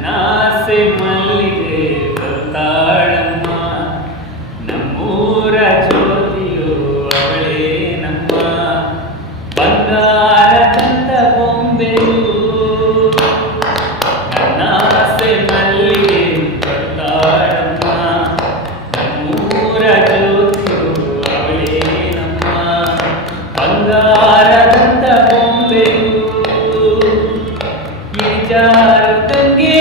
ನನ್ನಾಸೆ ಮಲ್ಲಿಗೆ ಬರ್ತಾಳಮ್ಮ, ನಮ್ಮೂರ ಜ್ಯೋತಿಯು ಅವಳೇ ನಮ್ಮ, ಬಂಗಾರದಂತ ಬೊಂಬೆಯು. ನನ್ನಾಸೆ ಮಲ್ಲಿಗೆ ಬರ್ತಾಳಮ್ಮ, ನಮ್ಮೂರ ಜ್ಯೋತಿಯು ಅವಳೇ ನಮ್ಮ, ಬಂಗಾರದಂತ ಬೊಂಬೆಯು. ಜಾರದಂಗೆ